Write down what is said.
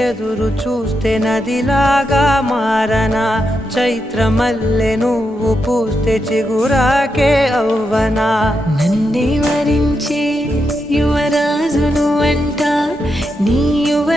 ఎదురు చూస్తే నదిలాగా మారనా చైత్రమల్లె నువ్వు పూస్తే చిగురాకే అవ్వనా నన్నే వరించే యువరాజును అంట నీ యువ